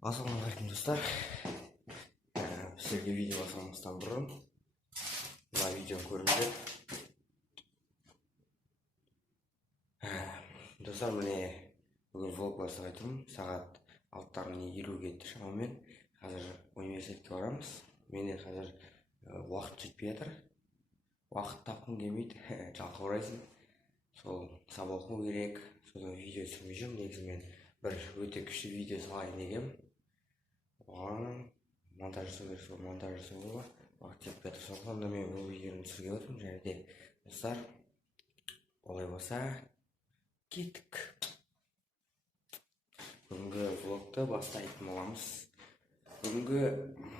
Ассалаумағалейкум достар. Сіздерге видео басамастан бұрын мына видеоны көріңіздер. Достар, міне бүгін влог бастап айтырмын. Сағат 6:50 кетті шамамен. Қазір университетке барамыз. Менде қазір уақыт жетпей жатыр. Уақыт тапқым келмейді. Жалқы орайсың. Сол сабақ оқу керек. Содан видео түсірмей жүрмін. Негізі мен бір өте күшті видео салайын дегенмін. Оған монтаж жасау керек, сол монтаж жасауға уақыт жетпей жатыр. Сондықтан да мен бұл видеоны түсіруге отырмын. Және де достар, олай болса кеттік. Бүгінгі влогты бастайтын боламыз. Бүгінгі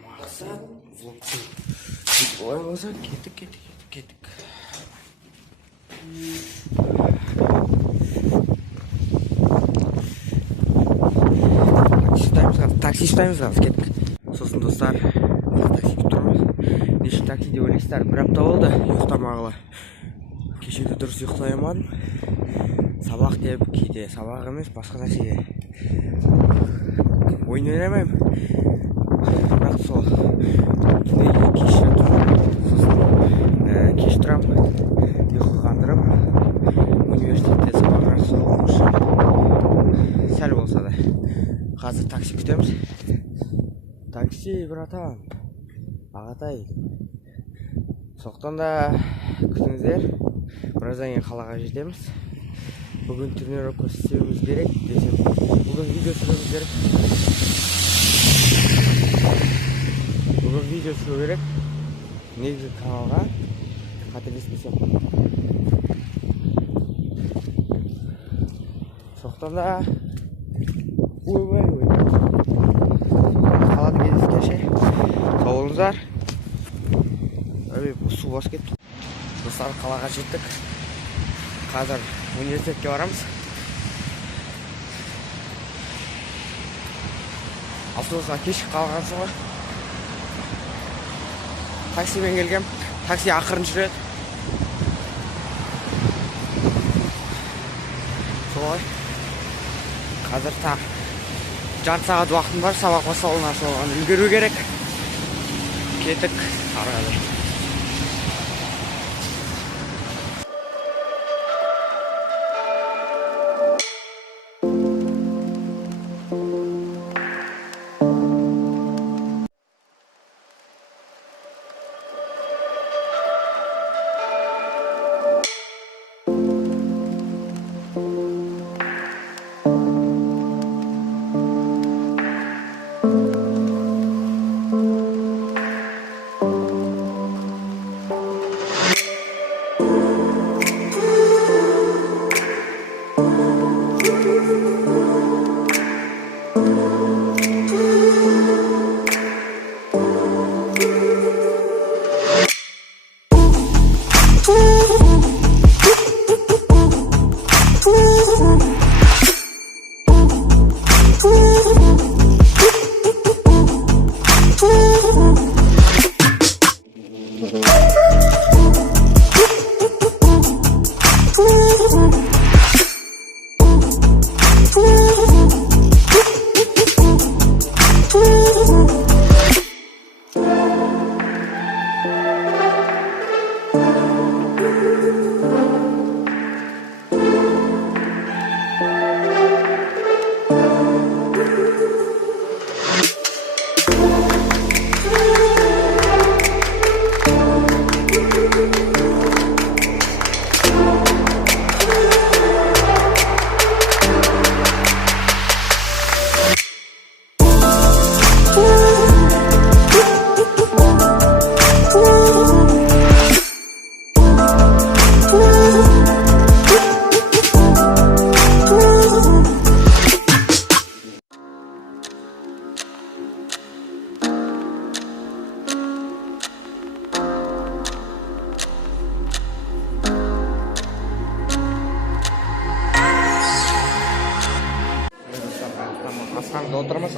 мақсат влогты. Олай болса кеттік. Такси ұстаймыз қазір, кеттік. Сосын достар, такси күтіп тұрмыз. Неше такси деп ойлайсыздар, бір апта болды ұйықтамағалы. Кешеде дұрыс ұйықтай алмадым. Сабақ деп, кейде сабақ емес, басқа нәрсеге ойын ойнамаймын. Бірақ сол кеш жатырмын. Сосын кеш тұрамын, ұйқы қандырып, университетте сабақ жасауға сәл болса да. Қазір такси күтеміз. Такси, братан, ағатай. Соқтан да күтіңіздер. Біраздан кейін қалаға жетеміз. Бүгін тренировка істеуіміз керек десем. Бүгін видео түсіруіміз керек. Негізі каналға қателеспесем. Соқтан да қалады кездескенше сау болыңыздар. Су басып кетті. Достар, қалаға жеттік. Қазір университетке барамыз. Автобусқа кешіп қалған соң таксимен келгем. Такси ақырын жүреді. Солай. Қазір жарты сағат уақытым бар, сабақ басталуына, соған үлгеру керек. Кеттік, ары қарай.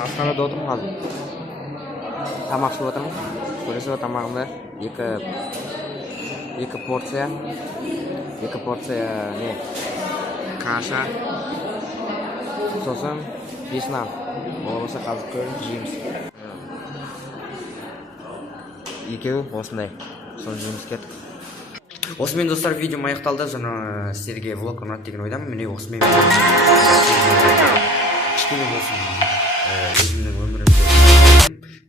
Асханада отырмын қазір. Тамақ ішіп отырмын. Көресіз тамағымда екі порция не каша, сосын Весна. Болмаса қазір көріп жейміз. Екеуі осындай. Соны жейміз кеттік. Осымен достар, видеом аяқталды. Жаңа сіздерге влог ұнады деген ойдамын. Міне осымен кішкене болсын өзімнің өмірімде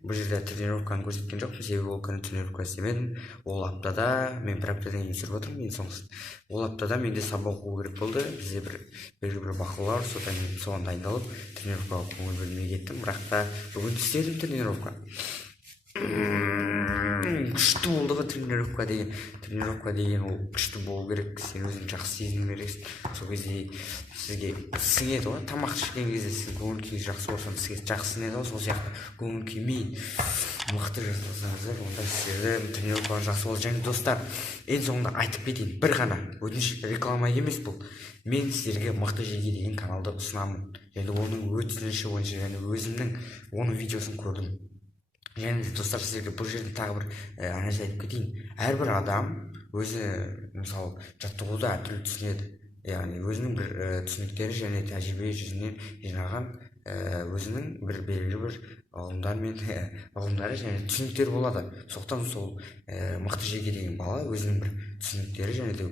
бұл жерде тренировканы көрсеткен жоқпын, себебі ол күні тренировка істемедім. Ол аптада мен бір аптадан кейін түсіріп отырмын. Мен ол аптада менде сабақ оқу керек болды. Бізде бір бақылаулар, соған дайындалып тренировкаға көңіл бөлмей кеттім. Бірақ та бүгін істедім тренировка. Күшті болды ғой тренировка деген ол күшті болу керек. Сен өзің жақсы сезіну керексің. Сол кезде сізге сіңеді ғой, тамақ ішкен кезде сіздің көңіл күйіңіз жақсы болса сізге жақсы сіңеді ғой. Сол сияқты көңіл күймей мықты жасасаңыздар, онда сіздердің тренировкаңыз жақсы болады. Және достар, ең соңында айтып кетейін, бір ғана өтініш, реклама емес бұл. Мен сіздерге мықты жеге деген каналды ұсынамын. Және оның өтініші бойынша және өзімнің оның видеосын көрдім. Және достар, сіздерге бұл жерде тағы бір нәрсе айтып кетейін. Әрбір адам өзі мысалы жаттығуды әртүрлі түсінеді. Яғни өзінің бір түсініктері және тәжірибе жүзінен жинаған өзінің бір белгілі бір ұғымдары және түсініктері болады. Сондықтан сол мықты жеге деген бала өзінің бір түсініктері және де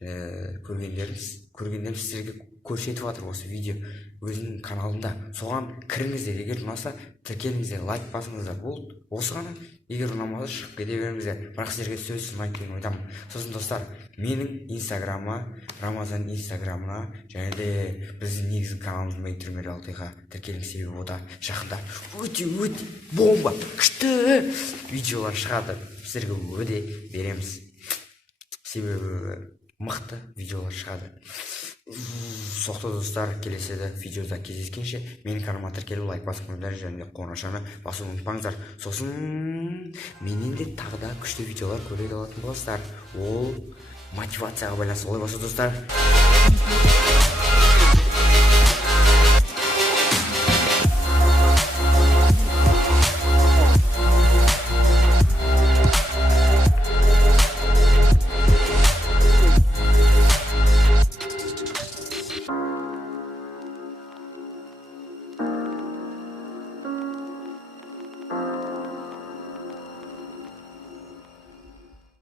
көргендерін сіздерге көрсетіп жатыр осы видео өзінің каналында. Соған кіріңіздер, егер ұнаса тіркеліңіздер, лайк басыңыздар. Болды, осы ғана. Егер ұнамаса шығып кете беріңіздер. Бірақ сіздерге сөз ұнайды деген ойдамын. Сосын достар, менің инстаграмыма, Рамазан инстаграмына және де біздің негізгі каналымыз Мейтрмер Алтайға тіркеліңіз, себебі ода жақында өте бомба күшті видеолар шығады. Сіздерге өте береміз, себебі мықты видеолар шығады. Соқты достар, келеседі видеода кездескенше менің каналыма тіркеліп лайк басыңыздар және қоңыраушаны басуды ұмытпаңыздар. Сосын менен де тағы да күшті видеолар көре алатын боласыздар. Ол мотивацияға байланысты. Олай болса достар.